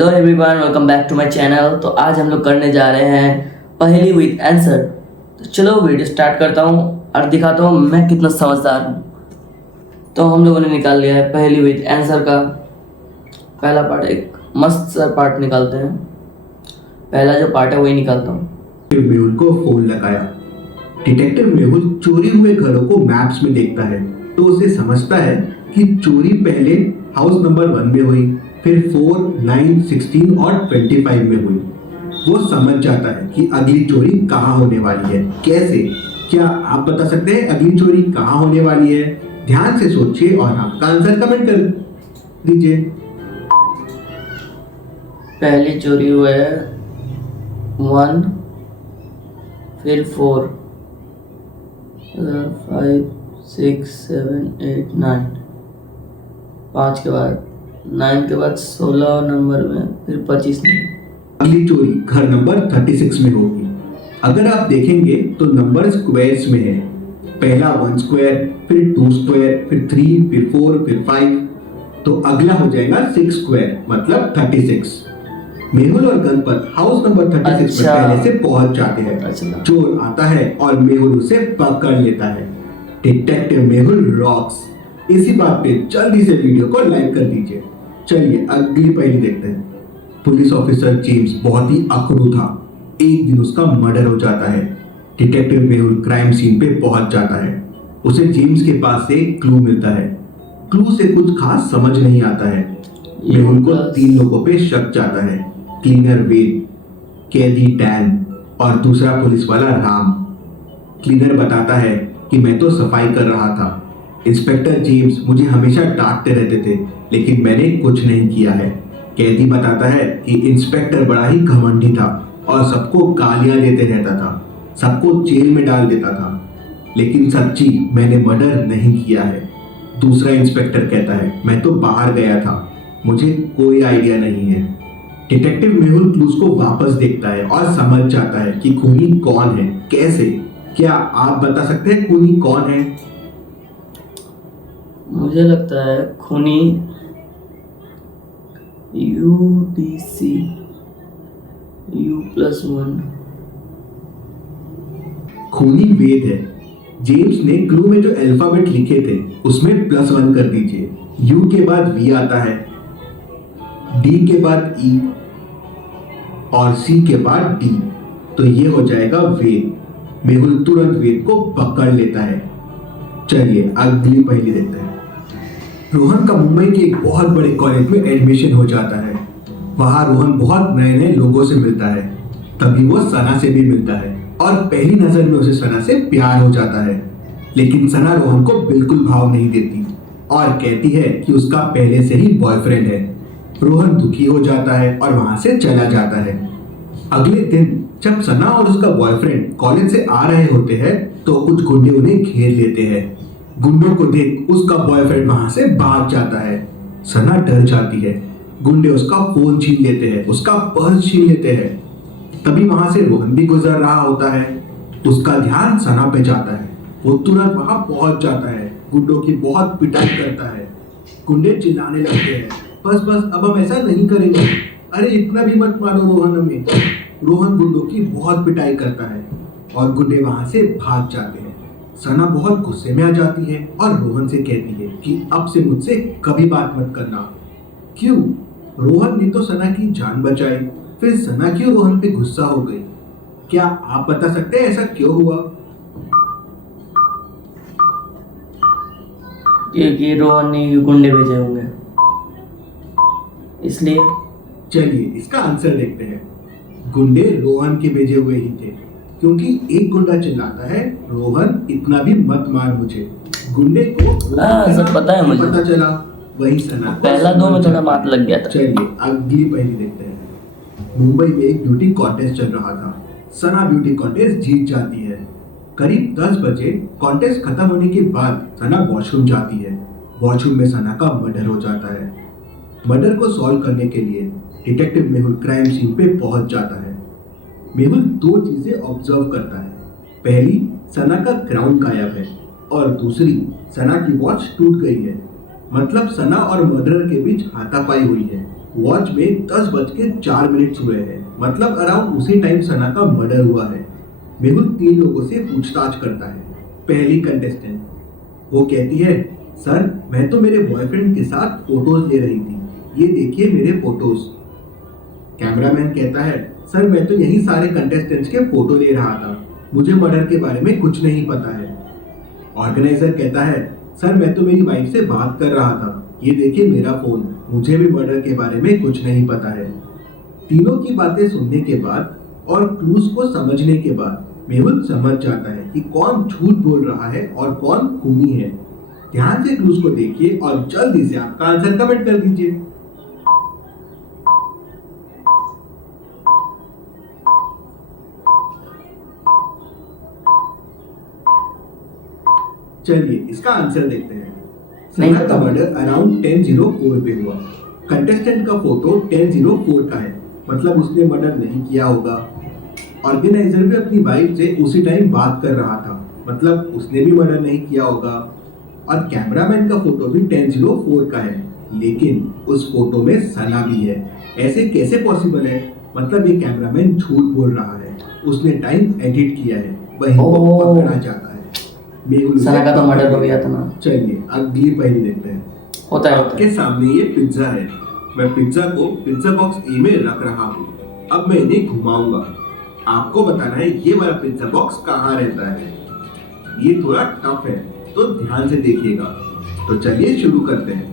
Hello everyone, welcome back to my channel. तो आज हम लोग करने जा रहे हैं पहेली विद आंसर। तो चलो वीडियो स्टार्ट करता हूँ और दिखाता हूँ मैं कितना समझदार हूँ। तो हम लोगों ने निकाल लिया है पहेली विद आंसर का पहला पार्ट। एक मस्त सा पार्ट निकालते हैं। पहला जो पार्ट है वही निकालता हूँ। मेहुल को फोन लगाया। डिटेक्टिव मेहुल चोरी हुए घरों को मैप्स में देखता है तो उसे समझता है कि चोरी पहले हाउस नंबर 1 में हुई, फिर 4, 9, 16 और 25 में हुई। वो समझ जाता है कि अगली चोरी कहाँ होने वाली है। कैसे? क्या आप बता सकते हैं अगली चोरी कहाँ होने वाली है? ध्यान से सोचिए और आपका आंसर कमेंट कर दीजिए। पहली चोरी हुआ है 1, फिर 4, 5, 6, 7, 8, 9, 5 के बाद 9 के बाद 16 नंबर में, फिर 25 नंबर। अगली चोरी घर नंबर 36 में होगी। अगर आप देखेंगे तो नंबर स्क्वायर्स में है। पहला 1 स्क्वायर, फिर 2 स्क्वायर, फिर 3, फिर 4, फिर 5। तो अगला हो जाएगा 6 स्क्वायर मतलब 36। मेहुल और गणपत हाउस नंबर 36 में पहले से पहुंच जाते हैं। चोर आता है और मेहुल उसे पकड़ लेता है। Detective Mehul rocks. इसी बात पे जल्दी से वीडियो को लाइक कर दीजिए। चलिए अगली पहेली देखते हैं। पुलिस ऑफिसर जेम्स बहुत ही अकड़ू था। एक दिन उसका मर्डर हो जाता है। डिटेक्टिव मेहुल क्राइम सीन पे पहुंच जाता है। उसे जेम्स के पास से क्लू मिलता है। क्लू से कुछ खास समझ नहीं आता है। मेहुल को 3 लोगों पे शक जाता है। क्लीनर वेद, कैदी डैन और दूसरा पुलिस वाला राम। क्लीनर बताता है कि मैं तो सफाई कर रहा था। इंस्पेक्टर जेम्स मुझे हमेशा डांटते रहते थे लेकिन मैंने कुछ नहीं किया है। कैदी बताता है कि इंस्पेक्टर बड़ा ही घमंडी था और सबको गालियां देते रहता था, सबको जेल में डाल देता था। लेकिन सच्ची मैंने मर्डर नहीं किया है। दूसरा इंस्पेक्टर कहता है मैं तो बाहर गया था, मुझे कोई आइडिया नहीं है। डिटेक्टिव मेहुल क्लूज को वापस देखता है और समझ जाता है कि खूनी कौन है। कैसे? क्या आप बता सकते हैं खूनी कौन है? मुझे लगता है खूनी UTC U+1। खूनी वेद है। जेम्स ने क्लू में जो अल्फाबेट लिखे थे उसमें +1 कर दीजिए। यू के बाद वी आता है, डी के बाद ई और सी के बाद डी। तो ये हो जाएगा वेद। मेहुल तुरंत वेद को पकड़ लेता है। चलिए अगली पहेली देखते हैं। रोहन का मुंबई के एक बहुत बड़े कॉलेज में एडमिशन हो जाता है। वहाँ रोहन बहुत नए नए लोगों से मिलता है। तभी वो सना से भी मिलता है और पहली नजर में उसे सना से प्यार हो जाता है। लेकिन सना रोहन को बिल्कुल भाव नहीं देती और कहती है कि उसका पहले से ही बॉयफ्रेंड है। रोहन दुखी हो जाता है और वहां से चला जाता है। अगले दिन जब सना और उसका बॉयफ्रेंड कॉलेज से आ रहे होते हैं तो कुछ गुंडे उन्हें घेर लेते हैं। गुंडों को देख उसका बॉयफ्रेंड वहां से भाग जाता है। सना डर जाती है। गुंडे उसका फोन छीन लेते हैं, उसका पर्स छीन लेते हैं। तभी वहां से रोहन भी गुजर रहा होता है। उसका ध्यान सना पे जाता है। वो तुरंत वहां पहुंच जाता है। गुंडों की बहुत पिटाई करता है। गुंडे चिल्लाने लगते हैं, बस बस अब हम ऐसा नहीं करेंगे, अरे इतना भी मत मारो रोहन हमें। रोहन गुंडों की बहुत पिटाई करता है और गुंडे वहां से भाग जाते हैं। सना बहुत गुस्से में आ जाती है और रोहन से कहती है कि अब से मुझसे कभी बात मत करना। क्यों? रोहन ने तो सना की जान बचाई, फिर सना क्यों रोहन पे गुस्सा हो गई? क्या आप बता सकते हैं ऐसा क्यों हुआ? क्योंकि रोहन ने गुंडे भेजे होंगे इसलिए। चलिए इसका आंसर देखते हैं। गुंडे रोहन के भेजे हुए ही थे क्योंकि एक गुंडा चिल्लाता है, रोहन इतना भी मत मार मुझे। गुंडे को सब पता है मुझे। पता चला वही सना। पहला 2 में थोड़ा मात लग गया था। चलिए अगली पहेली देखते हैं। मुंबई में एक ब्यूटी कॉन्टेस्ट चल रहा था। सना ब्यूटी कॉन्टेस्ट जीत जाती है। करीब 10 बजे कॉन्टेस्ट खत्म होने के बाद सना वॉशरूम जाती है। वॉशरूम में सना का मर्डर हो जाता है। मर्डर को सॉल्व करने के लिए डिटेक्टिव मेहुल क्राइम सीन पे पहुंच जाता है। मेहुल 2 चीजें ऑब्जर्व करता है। पहली, सना का क्राउन गायब है और दूसरी, सना की वॉच टूट गई है। मतलब सना और मर्डरर के बीच हाथापाई हुई है। वॉच में 10:04 हुए हैं, मतलब अराउंड उसी टाइम सना का मर्डर हुआ है। मेहुल 3 लोगों से पूछताछ करता है। पहली कंटेस्टेंट, वो कहती है, सर मैं तो मेरे बॉयफ्रेंड के साथ फोटोज ले रही थी, ये देखिए मेरे फोटोज। कैमरामैन कहता है, सर मैं तो यही सारे कंटेस्टेंट्स के फोटो ले रहा था, मुझे मर्डर के बारे में कुछ नहीं पता है। ऑर्गेनाइजर कहता है, सर मैं तो मेरी वाइफ से बात कर रहा था, ये देखिए मेरा फोन, मुझे भी मर्डर के बारे में कुछ नहीं पता है। तीनों की बातें सुनने के बाद और क्लूज को समझने के बाद मेहुल समझ जाता है कि कौन झूठ बोल रहा है और कौन खूनी है। ध्यान से क्लूज को देखिए और जल्दी से आपका आंसर कमेंट कर दीजिए। चलिए इसका आंसर देखते हैं। नहीं सना का पता। मर्डर अराउंड 10:04 पे हुआ। कंटेस्टेंट का फोटो 10:04 का है, मतलब उसने मर्डर नहीं किया होगा। ऑर्गेनाइजर भी अपनी वाइफ से उसी टाइम बात कर रहा था, मतलब उसने भी मर्डर नहीं किया होगा। और कैमरामैन का फोटो भी 10:04 का है, लेकिन उस फोटो में सना भी है। ऐसे कैसे पॉसिबल है? मतलब ये कैमरामैन झूठ बोल रहा है, उसने टाइम एडिट किया है, वही वो ओह। पकड़ा जाता है। मेहुल सना का तो मर्डर हो गया था ना। चलिए अगली पहेली देखते हैं। होता है आपके सामने ये पिज्जा है, मैं पिज्जा को पिज्जा बॉक्स ए में रख रहा हूँ। अब मैं इन्हें घुमाऊंगा, आपको बताना है ये वाला पिज्जा बॉक्स कहाँ रहता है। ये थोड़ा टफ है तो ध्यान से देखिएगा। तो चलिए शुरू करते हैं।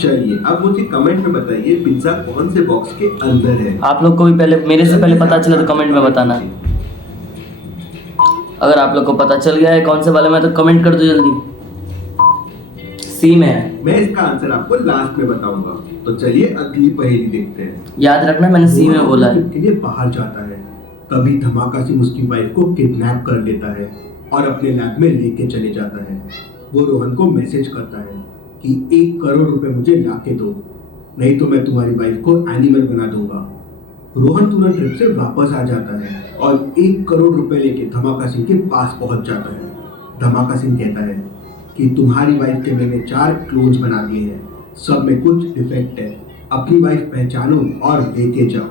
चलिए अब मुझे कमेंट में बताइए पिज्जा कौन से बॉक्स के अंदर है। आप लोग को भी पहले मेरे से पहले पता चला तो कमेंट में बताना। अगर आप लोग को पता चल गया है कौन से वाले में तो कमेंट कर दो जल्दी। सी में है। मैं इसका आंसर आपको लास्ट में बताऊंगा। तो चलिए अगली पहेली देखते हैं। याद रखना मैंने सी में बोला है। के लिए बाहर जाता है, तभी धमाका सिंह उसकी वाइफ को किडनैप कर लेता है और अपने लैब में लेके चले जाता है। वो रोहन को मैसेज करता है कि 1 करोड़ रुपए मुझे लाके दो, नहीं तो मैं तुम्हारी वाइफ को एनिमल बना दूंगा। रोहन तुरंत ट्रिप से वापस आ जाता है और 1 करोड़ रुपए लेके धमाका सिंह के पास पहुंच जाता है। धमाका सिंह कहता है कि तुम्हारी वाइफ के मैंने 4 क्लोन्स बना दिए हैं, सब में कुछ डिफेक्ट है, अपनी वाइफ पहचानो और लेके जाओ।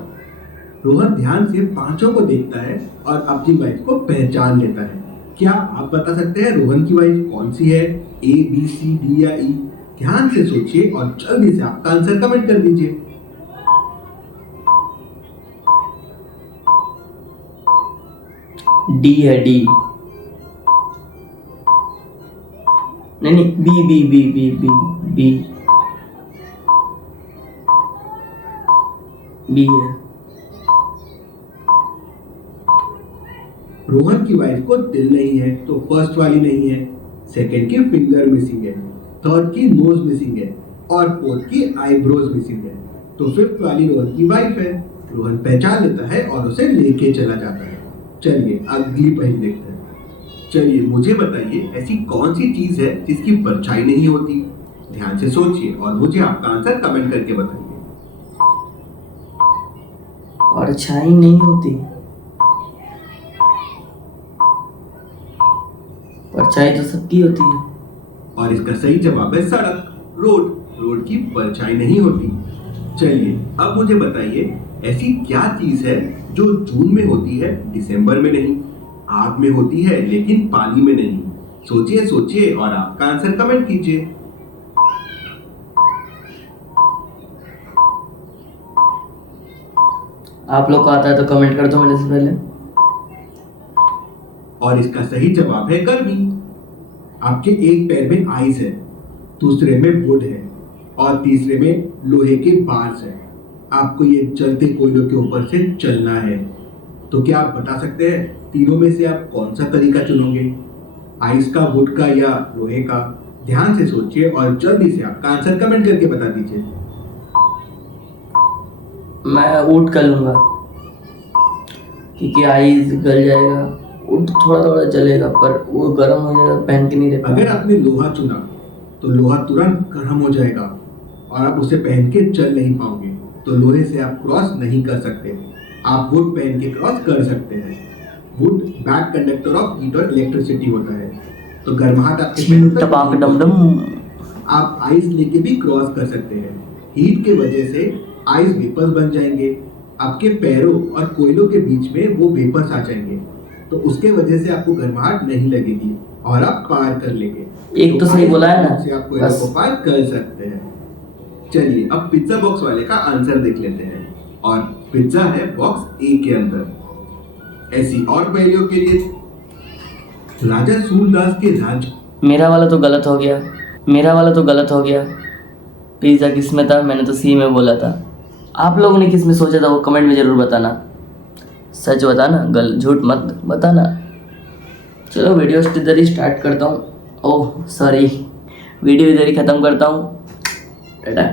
रोहन ध्यान से 5 को देखता है और अपनी वाइफ को पहचान लेता है। क्या आप बता सकते हैं रोहन की वाइफ कौन सी है? A, B, C, D या E? ध्यान से सोचिए और जल्दी से आपका आंसर कमेंट कर दीजिए। डी है, डी। नहीं, B B B B B B B है। रोहन की वाइफ को दिल नहीं है तो फर्स्ट वाली नहीं है, सेकंड की फिंगर मिसिंग है, थर्ड की नोज मिसिंग है और फोर्थ की आईब्रोज मिसिंग है, तो फिफ्थ वाली रोहन की वाइफ है। रोहन पहचान लेता है और उसे लेके चला जाता है। चलिए अगली पहेली देखते हैं। चलिए मुझे बताइए ऐसी कौन सी चीज है जिसकी परछाई नहीं होती? ध्यान से सोचिए और मुझे आपका आंसर कमेंट करके बताइए। परछाई नहीं होती। परछाई तो सबकी होती है। और इसका सही जवाब है सड़क, रोड। रोड की परछाई नहीं होती। चलिए अब मुझे बताइए ऐसी क्या चीज है जो जून में होती है दिसंबर में नहीं, आग में होती है लेकिन पानी में नहीं? सोचिए सोचिए और आपका आंसर कमेंट कीजिए। आप लोग को आता है तो कमेंट कर दो मेरे से पहले। और इसका सही जवाब है गर्मी। आपके एक पैर में आइस है, दूसरे में वुड है और तीसरे में लोहे के बार्स है। आपको ये जलते कोयलों के ऊपर से चलना है। तो क्या आप बता सकते हैं तीनों में से आप कौन सा तरीका चुनोगे? आइस का, वुड का या लोहे का? ध्यान से सोचिए और जल्दी से आपका आंसर कमेंट करके बता दीजिए। मैं ऊट कर लूंगा क्योंकि आइस गल जाएगा वो तो थोड़ा थोड़ा जलेगा पर वो गर्म हो जाएगा, पहन के नहीं रह अगर पाएगा। आपने लोहा चुना तो लोहा तुरंत गर्म हो जाएगा और आप उसे पहन के चल नहीं पाओगे। तो लोहे से आप क्रॉस नहीं कर सकते। आप वुड पहन के क्रॉस कर सकते हैं। Would bad conductor of heat और इलेक्ट्रिसिटी होता है, तो गर्माहट आपके पैरों तक टपाक नहीं डम डम। पहुंचेगी। आप आइस लेके भी क्रॉस कर सकते हैं। हीट के वजह से आइस वेपर्स बन जाएंगे। आपके पैरों और कोयलों के बीच में वो वेपर्स आ जाएंगे, तो उसके वजह से आपको गर्माहट नहीं लगेगी और आप पार कर लेंगे। एक तो सही आइस बोला है ना, से आप कोयलों बस। को पार कर सकते हैं। चलिए अब पिज्जा बॉक्स वाले का आंसर देख लेते हैं, और पिज्जा है बॉक्स ए के अंदर। ऐसी और पहेलियों के लिए राजा सूरदास के राज मेरा वाला तो गलत हो गया, मेरा वाला तो गलत हो गया। पिज़्ज़ा किस में था? मैंने तो सी में बोला था। आप लोगों ने किस में सोचा था वो कमेंट में ज़रूर बताना। सच बताना, झूठ मत बताना। चलो वीडियो इधर ही स्टार्ट करता हूँ। ओह सॉरी, वीडियो इधर ही ख़त्म करता हूँ। टाटा।